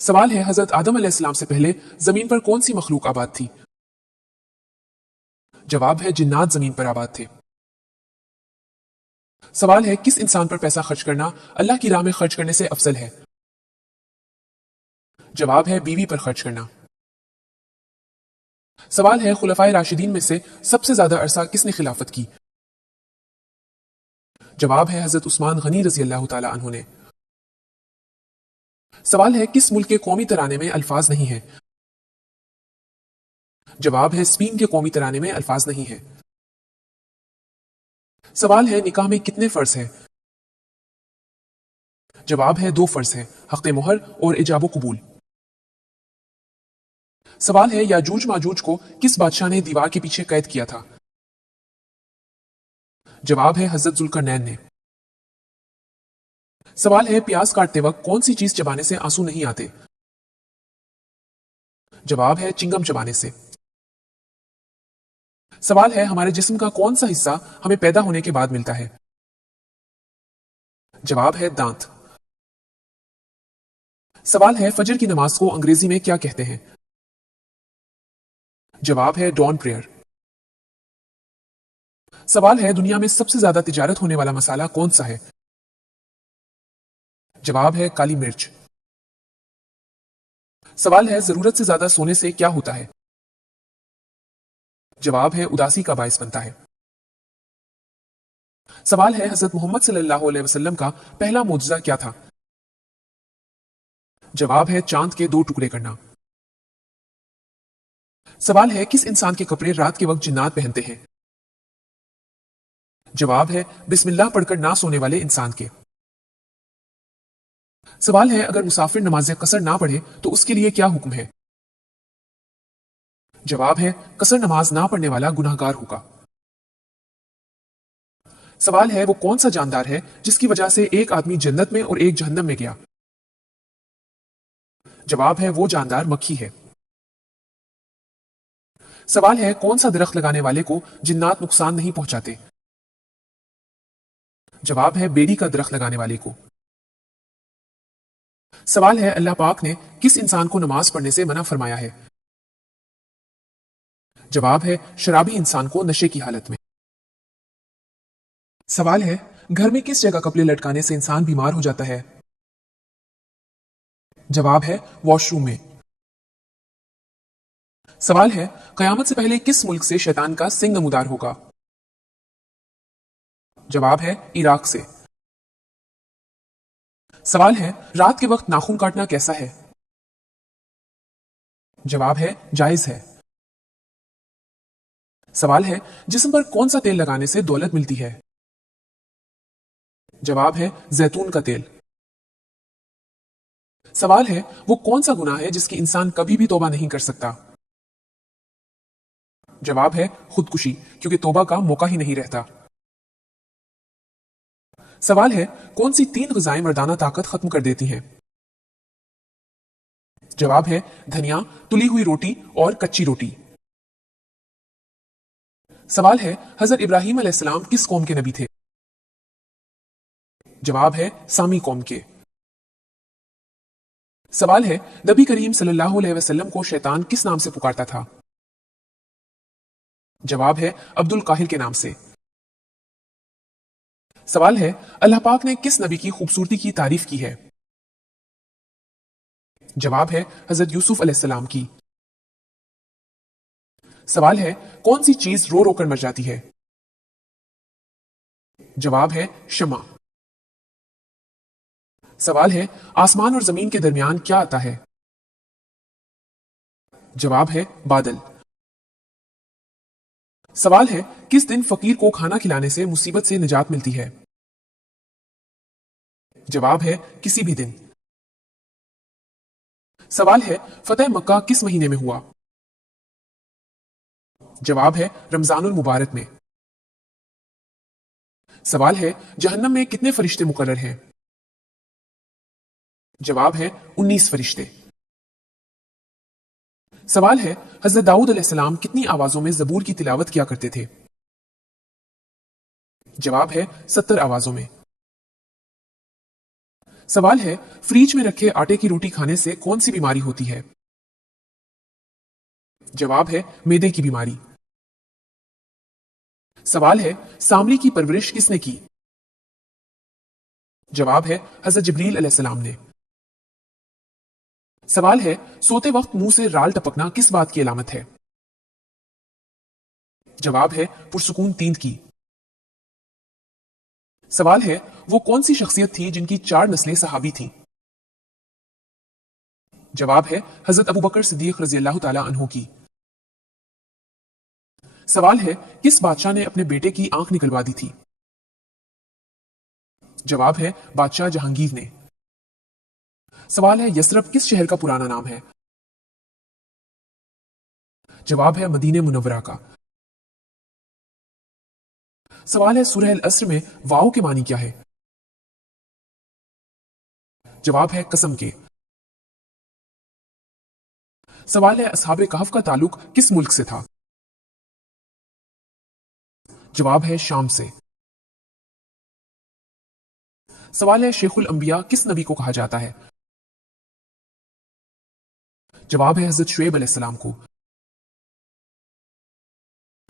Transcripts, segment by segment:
سوال ہے حضرت آدم علیہ السلام سے پہلے زمین پر کون سی مخلوق آباد تھی؟ جواب ہے جنات زمین پر آباد تھے۔ سوال ہے کس انسان پر پیسہ خرچ کرنا اللہ کی راہ میں خرچ کرنے سے افضل ہے؟ جواب ہے بیوی پر خرچ کرنا۔ سوال ہے خلفائے راشدین میں سے سب سے زیادہ عرصہ کس نے خلافت کی؟ جواب ہے حضرت عثمان غنی رضی اللہ تعالی عنہ نے۔ سوال ہے کس ملک کے قومی ترانے میں الفاظ نہیں ہیں؟ جواب ہے اسپین کے قومی ترانے میں الفاظ نہیں ہیں۔ سوال ہے نکاح میں کتنے فرض ہیں؟ جواب ہے 2 فرض ہیں، حق مہر اور ایجاب و قبول۔ سوال ہے یاجوج ماجوج کو کس بادشاہ نے دیوار کے پیچھے قید کیا تھا؟ جواب ہے حضرت ذوالقرنین نے۔ سوال ہے پیاز کاٹتے وقت کون سی چیز چبانے سے آنسو نہیں آتے؟ جواب ہے چنگم چبانے سے۔ سوال ہے ہمارے جسم کا کون سا حصہ ہمیں پیدا ہونے کے بعد ملتا ہے؟ جواب ہے دانت۔ سوال ہے فجر کی نماز کو انگریزی میں کیا کہتے ہیں؟ جواب ہے ڈان پریئر۔ سوال ہے دنیا میں سب سے زیادہ تجارت ہونے والا مسالہ کون سا ہے؟ جواب ہے کالی مرچ۔ سوال ہے ضرورت سے زیادہ سونے سے کیا ہوتا ہے؟ جواب ہے اداسی کا باعث بنتا ہے۔ سوال ہے حضرت محمد صلی اللہ علیہ وسلم کا پہلا معجزہ کیا تھا؟ جواب ہے چاند کے 2 ٹکڑے کرنا۔ سوال ہے کس انسان کے کپڑے رات کے وقت جنات پہنتے ہیں؟ جواب ہے بسم اللہ پڑھ کر نہ سونے والے انسان کے۔ سوال ہے اگر مسافر نماز قصر نہ پڑھے تو اس کے لیے کیا حکم ہے؟ جواب ہے قصر نماز نہ پڑھنے والا گناہگار ہوگا۔ سوال ہے وہ کون سا جاندار ہے جس کی وجہ سے ایک آدمی جنت میں اور ایک جہنم میں گیا؟ جواب ہے وہ جاندار مکھی ہے۔ سوال ہے کون سا درخت لگانے والے کو جنات نقصان نہیں پہنچاتے؟ جواب ہے بیڑی کا درخت لگانے والے کو۔ سوال ہے اللہ پاک نے کس انسان کو نماز پڑھنے سے منع فرمایا ہے؟ جواب ہے شرابی انسان کو نشے کی حالت میں۔ سوال ہے گھر میں کس جگہ کپڑے لٹکانے سے انسان بیمار ہو جاتا ہے؟ جواب ہے واش روم میں۔ سوال ہے قیامت سے پہلے کس ملک سے شیطان کا سنگ نمودار ہوگا؟ جواب ہے عراق سے۔ سوال ہے رات کے وقت ناخن کاٹنا کیسا ہے؟ جواب ہے جائز ہے۔ سوال ہے جسم پر کون سا تیل لگانے سے دولت ملتی ہے؟ جواب ہے زیتون کا تیل۔ سوال ہے وہ کون سا گناہ ہے جس کی انسان کبھی بھی توبہ نہیں کر سکتا؟ جواب ہے خودکشی، کیونکہ توبہ کا موقع ہی نہیں رہتا۔ سوال ہے کون سی 3 غذائیں مردانہ طاقت ختم کر دیتی ہیں؟ جواب ہے دھنیا، تلی ہوئی روٹی اور کچی روٹی۔ سوال ہے حضرت ابراہیم علیہ السلام کس قوم کے نبی تھے؟ جواب ہے سامی قوم کے۔ سوال ہے نبی کریم صلی اللہ علیہ وسلم کو شیطان کس نام سے پکارتا تھا؟ جواب ہے عبد القاہل کے نام سے۔ سوال ہے اللہ پاک نے کس نبی کی خوبصورتی کی تعریف کی ہے؟ جواب ہے حضرت یوسف علیہ السلام کی۔ سوال ہے کون سی چیز رو رو کر مر جاتی ہے؟ جواب ہے شمع۔ سوال ہے آسمان اور زمین کے درمیان کیا آتا ہے؟ جواب ہے بادل۔ سوال ہے کس دن فقیر کو کھانا کھلانے سے مصیبت سے نجات ملتی ہے؟ جواب ہے کسی بھی دن۔ سوال ہے فتح مکہ کس مہینے میں ہوا؟ جواب ہے رمضان المبارک میں۔ سوال ہے جہنم میں کتنے فرشتے مقرر ہیں؟ جواب ہے 19 فرشتے۔ سوال ہے حضرت داؤد علیہ السلام کتنی آوازوں میں زبور کی تلاوت کیا کرتے تھے؟ جواب ہے 70 آوازوں میں۔ सवाल है, फ्रिज में रखे आटे की रोटी खाने से कौन सी बीमारी होती है? जवाब है मैदे की बीमारी। सवाल है, सांवली की परवरिश किसने की? जवाब है हजरत जिब्रील अलैहिस्सलाम ने। सवाल है, सोते वक्त मुंह से राल टपकना किस बात की अलामत है? जवाब है पुरसुकून तींद की। सवाल है, वो कौन सी शख्सियत थी जिनकी 4 नस्लें सहाबी थीं? जवाब है हजरत अबू बकर सिद्दीक रजी अल्लाह तआला अन्हु की। सवाल है, किस बादशाह ने अपने बेटे की आंख निकलवा दी थी? जवाब है बादशाह जहांगीर ने। सवाल है, यसरब किस शहर का पुराना नाम है? जवाब है मदीने मुनव्वरा का। सवाल है, सूरह अल अस्र में वाव के मानी क्या है? जवाब है कसम के। सवाल है, असहाबे कहफ का ताल्लुक किस मुल्क से था? जवाब है शाम से। सवाल है, शेखुल अंबिया किस नबी को कहा जाता है? जवाब है हजरत शुएब अलैहिस्सलाम को।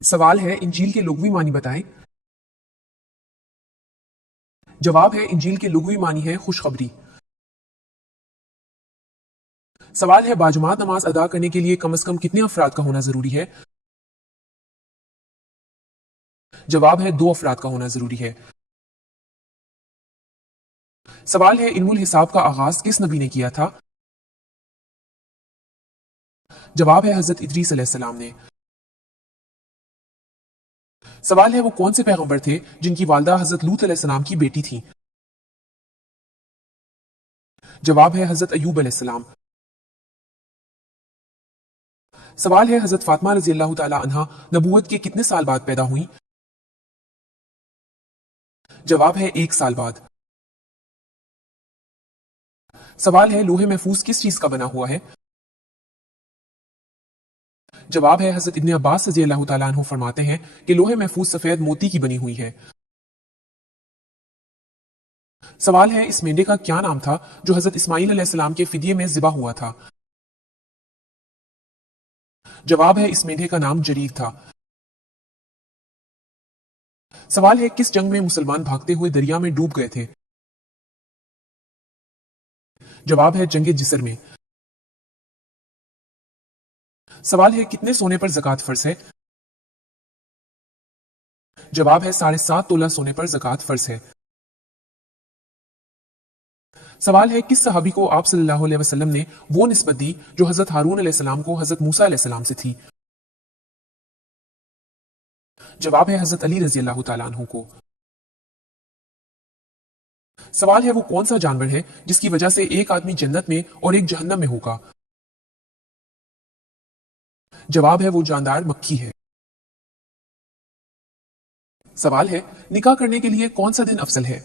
सवाल है, इंजील के लुग़वी मानी बताएं। जवाब है इंजील के लुग़वी मानी है खुशखबरी। सवाल है, बाजमात नमाज अदा करने के लिए कम से कम कितने अफराद का होना जरूरी है? जवाब है 2 अफराद का होना जरूरी है। सवाल है, इल्मुल हिसाब का आगाज किस नबी ने किया था? जवाब है हजरत इदरीस अलैहिस्सलाम ने। सवाल है, वो कौन से पैगंबर थे जिनकी वालदा हजरत लूत अलैहिस्सलाम की बेटी थी? जवाब है हजरत अयूब अलैहिस्सलाम। सवाल है, हजरत फातिमा रजी अल्लाह तआला अन्हा नबूवत के कितने साल बाद पैदा हुई? जवाब है 1 साल बाद। सवाल है, लोहे महफूज किस चीज का बना हुआ है? जवाब है हजरत इब्ने अब्बास रजी अल्लाह तआला अन्हु फरमाते हैं कि लोहे महफूज सफेद मोती की बनी हुई है। सवाल है, इस मेंढे का क्या नाम था जो हजरत इस्माइल अलैहिस्सलाम के फिदिये में ज़िबा हुआ था? जवाब है इस मेंढे का नाम जरीर था। सवाल है, किस जंग में मुसलमान भागते हुए दरिया में डूब गए थे? जवाब है जंगे जिसर में। सवाल है, कितने सोने पर ज़कात फर्ज है? जवाब है 7.5 तोला सोने पर ज़कात फर्ज है। सवाल है, किस सहाबी को आप सल्लल्लाहु अलैहि वसल्लम ने वो निस्बत दी जो हजरत हारून अलैहिस्सलाम को हजरत मूसा अलैहिस्सलाम से थी? जवाब है हजरत अली रजी अल्लाह तआला अन्हु को। सवाल है, वो कौन सा जानवर है जिसकी वजह से एक आदमी जन्नत में और एक जहन्नम में होगा? जवाब है वो जानदार मक्खी है। सवाल है, निकाह करने के लिए कौन सा दिन अफजल है?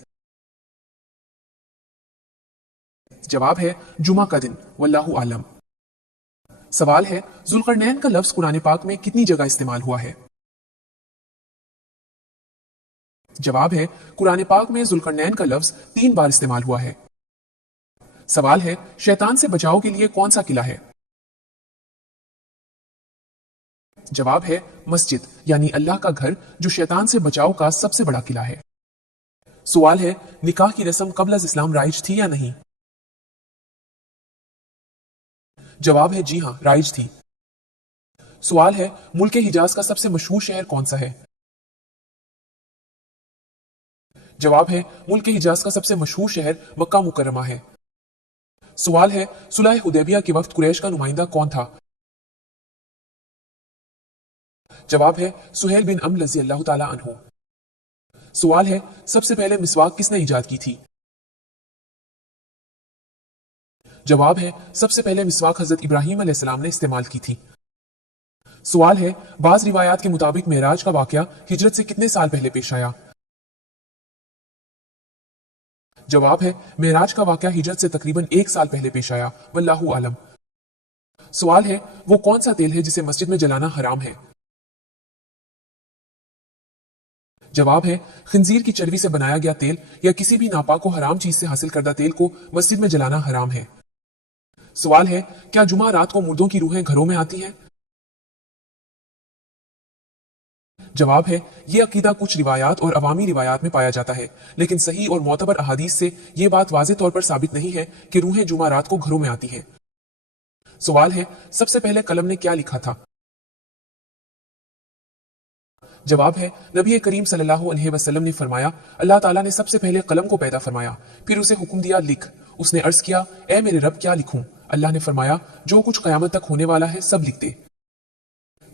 जवाब है जुमा का दिन, वल्लाहु आलम। सवाल है, जुल्करनैन का लफ्ज कुरान पाक में कितनी जगह इस्तेमाल हुआ है? जवाब है कुरान पाक में जुल्करनैन का लफ्ज 3 बार इस्तेमाल हुआ है। सवाल है, शैतान से बचाव के लिए कौन सा किला है? जवाब है मस्जिद यानी अल्लाह का घर, जो शैतान से बचाव का सबसे बड़ा किला है। सवाल है, निकाह की रस्म कबल अज इस्लाम राइज थी या नहीं? जवाब है जी हां, राइज थी। सवाल है, मुल्क हिजाज का सबसे मशहूर शहर कौन सा है? जवाब है मुल्क हिजाज का सबसे मशहूर शहर मक्का मुकर्रमा है। सवाल है, सुलह हुदैबिया के वक्त कुरैश का नुमाइंदा कौन था? जवाब है सुहेल बिन अम्र रज़ी अल्लाह ताला अन्हु। सवाल है, सबसे पहले मिसवाक किसने इजाद की थी? जवाब है सबसे पहले मिसवाक हजरत इब्राहिम अलैहिस्सलाम ने इस्तेमाल की थी। सवाल है, बाज रिवायात के मुताबिक मेराज का वाकया हिजरत से कितने साल पहले पेश आया? जवाब है मेराज का वाकया हिजरत से तकरीबन 1 साल पहले पेश आया, वल्लाहु आलम। सवाल है, वो कौन सा तेल है जिसे मस्जिद में जलाना हराम है? जवाब है खंजीर की चर्बी से बनाया गया तेल या किसी भी नापाक और हराम चीज से हासिल करदा तेल को मस्जिद में जलाना हराम है। सवाल है क्या जुमा रात को मुर्दों की रूहें घरों में आती हैं? जवाब है ये अकीदा कुछ रिवायात और अवामी रिवायात में पाया जाता है, लेकिन सही और मोतबर अहादीस से यह बात वाज़ेह तौर पर साबित नहीं है कि रूहें जुमा रात को घरों में आती हैं। सवाल है सबसे पहले कलम ने क्या लिखा था? जवाब है नबी करीम सल्लल्लाहु अलैहि वसल्लम ने फरमाया अल्लाह ताला ने सबसे पहले कलम को पैदा फरमाया, फिर उसे हुक्म दिया लिख। उसने अर्ज किया ए मेरे रब क्या लिखूं? अल्लाह ने फरमाया जो कुछ कयामत तक होने वाला है सब लिख दे।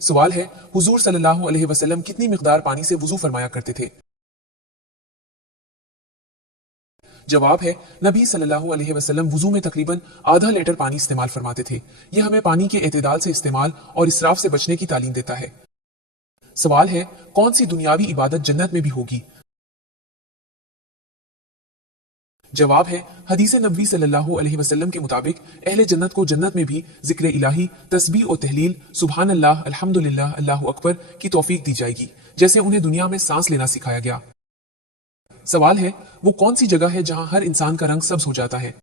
सवाल है हुजूर सल्लल्लाहु अलैहि वसल्लम कितनी मिकदार पानी से वुजू फरमाया करते थे? जवाब है नबी सल्लल्लाहु अलैहि वसल्लम वुजू में तकरीबन आधा लीटर पानी इस्तेमाल फरमाते थे। यह हमें पानी के एतदाल से इस्तेमाल और इसराफ से बचने की तालीम देता है। सवाल है कौन सी दुनियावी इबादत जन्नत में भी होगी? जवाब है हदीस नबी सल्लल्लाहु अलैहि वसल्लम के मुताबिक अहले जन्नत को जन्नत में भी जिक्र इलाही, तस्बीह और तहलील, सुभान अल्लाह, अल्हम्दुलिल्लाह, अल्लाहु अकबर की तौफीक दी जाएगी, जैसे उन्हें दुनिया में सांस लेना सिखाया गया। सवाल है वो कौन सी जगह है जहां हर इंसान का रंग सब्ज हो जाता है?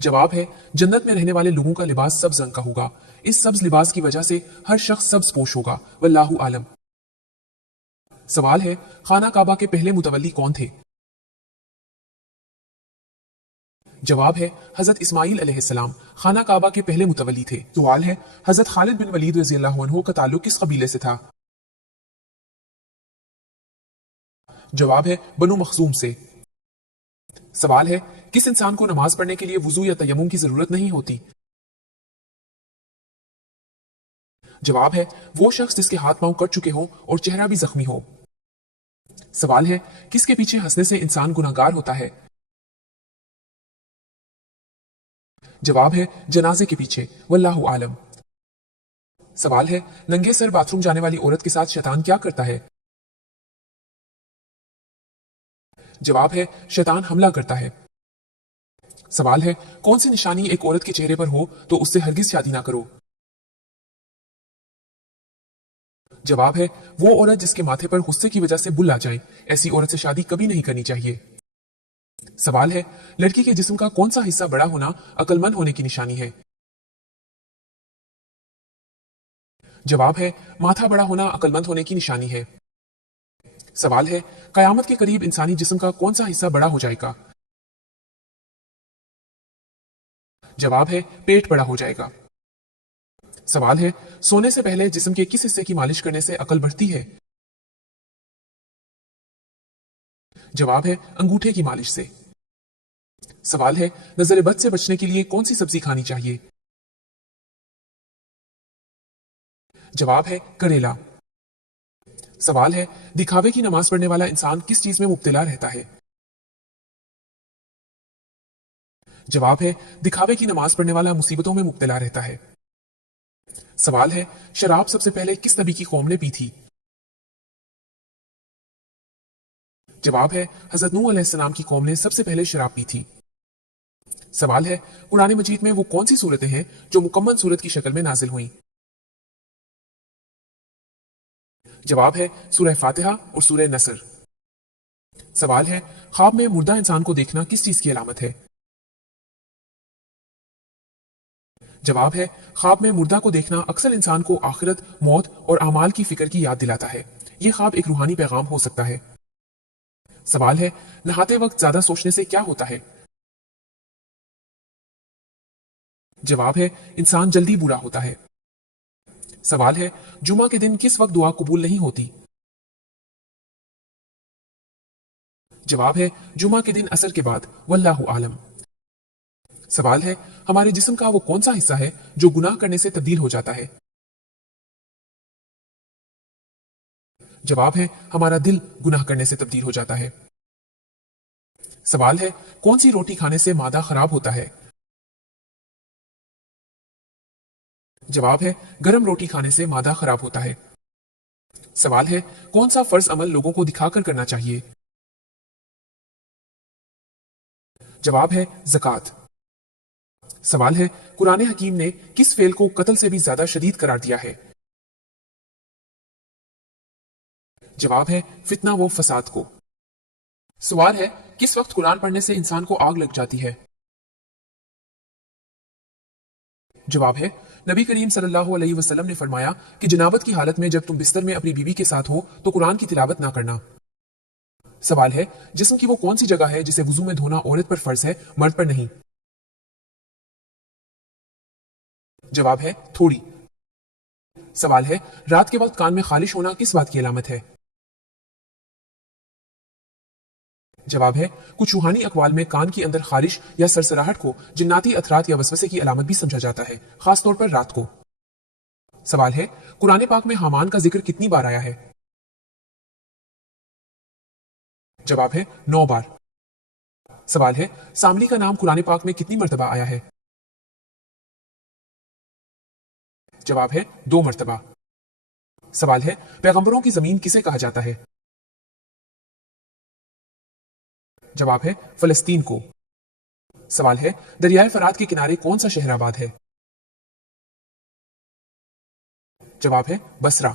जवाब है जन्नत में रहने वाले लोगों का लिबास सब्ज रंग का होगा। इस सब्ज लिबास की वजह से हर शख्स सब्ज पोश होगा। वल्लाहु आलम। सवाल है खाना काबा के पहले मुतवल्ली कौन थे? जवाब है हजरत इस्माइल अलैहिस्सलाम खाना काबा के पहले मुतवल्ली थे। सवाल है हजरत खालिद बिन वलीद रज़ियल्लाहु अन्हु का ताल्लुक किस कबीले से था? जवाब है बनु मखजूम से। सवाल है किस इंसान को नमाज पढ़ने के लिए वुजू या तयम्मुम की जरूरत नहीं होती? जवाब है वो शख्स जिसके हाथ पांव कट चुके हों और चेहरा भी जख्मी हो। सवाल है किसके पीछे हंसने से इंसान गुनाहगार होता है? जवाब है जनाजे के पीछे। वल्लाहु आलम। सवाल है नंगे सर बाथरूम जाने वाली औरत के साथ शैतान क्या करता है? जवाब है शैतान हमला करता है। सवाल है कौन सी निशानी एक औरत के चेहरे पर हो तो उससे हरगिज शादी ना करो? जवाब है वो औरत जिसके माथे पर गुस्से की वजह से बुल आ जाए, ऐसी औरत से शादी कभी नहीं करनी चाहिए। सवाल है लड़की के जिस्म का कौन सा हिस्सा बड़ा होना अक्लमंद होने की निशानी है? जवाब है माथा बड़ा होना अक्लमंद होने की निशानी है। सवाल है कयामत के करीब इंसानी जिस्म का कौन सा हिस्सा बड़ा हो जाएगा? जवाब है पेट बड़ा हो जाएगा। सवाल है सोने से पहले जिस्म के किस हिस्से की मालिश करने से अकल बढ़ती है? जवाब है अंगूठे की मालिश से। सवाल है नजर बद से बचने के लिए कौन सी सब्जी खानी चाहिए? जवाब है करेला। सवाल है दिखावे की नमाज पढ़ने वाला इंसान किस चीज में मुब्तला रहता है? जवाब है दिखावे की नमाज पढ़ने वाला मुसीबतों में मुब्तला रहता है। सवाल है शराब सबसे पहले किस नबी की कौम ने पी थी? जवाब है हजरत नूह अलैहिस्सलाम की कौम ने सबसे पहले शराब पी थी। सवाल है कुरान मजीद में वो कौन सी सूरतें हैं जो मुकम्मल सूरत की शक्ल में नाजिल हुई? जवाब है सूरह फातिहा और सूरह नसर। सवाल है ख्वाब में मुर्दा इंसान को देखना किस चीज की अलामत है? जवाब है ख्वाब में मुर्दा को देखना अक्सर इंसान को आखिरत, मौत और अमाल की फिक्र की याद दिलाता है। यह ख्वाब एक रूहानी पैगाम हो सकता है। सवाल है नहाते वक्त ज्यादा सोचने से क्या होता है? जवाब है इंसान जल्दी बूढ़ा होता है। सवाल है जुमा के दिन किस वक्त दुआ कबूल नहीं होती? जवाब है जुमा के दिन असर के बाद। वल्लाहु आलम। सवाल है हमारे जिस्म का वो कौन सा हिस्सा है जो गुनाह करने से तब्दील हो जाता है? जवाब है हमारा दिल गुनाह करने से तब्दील हो जाता है। सवाल है कौन सी रोटी खाने से मादा खराब होता है? जवाब है गर्म रोटी खाने से मादा खराब होता है। सवाल है कौन सा फर्ज अमल लोगों को दिखाकर करना चाहिए? जवाब है ज़कात। सवाल है कुरान हकीम ने किस फेल को कत्ल से भी ज्यादा शदीद करार दिया है? जवाब है फितना व फसाद को। सवाल है किस वक्त कुरान पढ़ने से इंसान को आग लग जाती है? जवाब है नबी करीम सल्लल्लाहु अलैहि वसल्लम ने फरमाया कि जनाबत की हालत में जब तुम बिस्तर में अपनी बीवी के साथ हो तो कुरान की तिलावत ना करना। सवाल है जिस्म की वो कौन सी जगह है जिसे वुजू में धोना औरत पर फर्ज है, मर्द पर नहीं? जवाब है थोड़ी। सवाल है रात के वक्त कान में खालिश होना किस बात की अलामत है? जवाब है कुछ रूहानी अकवाल में कान के अंदर खालिश या सरसराहट को जिन्नाती अथरात या वसवसे की अलामत भी समझा जाता है, खासतौर पर रात को। सवाल है कुरान पाक में हामान का जिक्र कितनी बार आया है? जवाब है 9 बार। सवाल है सामली का नाम कुरान पाक में कितनी मर्तबा आया है? जवाब है 2 मर्तबा। सवाल है पैगंबरों की जमीन किसे कहा जाता है? जवाब है फलस्तीन को। सवाल है दरियाए फरात के किनारे कौन सा शहर आबाद है? जवाब है बसरा।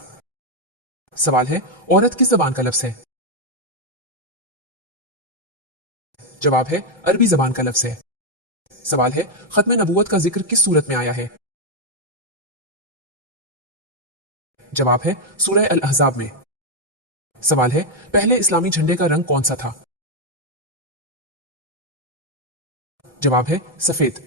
सवाल है औरत किस जबान का लफ्ज है? जवाब है अरबी जबान का लफ्ज है। सवाल है खत्म नबूवत का जिक्र किस सूरत में आया है? जवाब है सूरह अल अहज़ाब में। सवाल है पहले इस्लामी झंडे का रंग कौन सा था? जवाब है सफेद।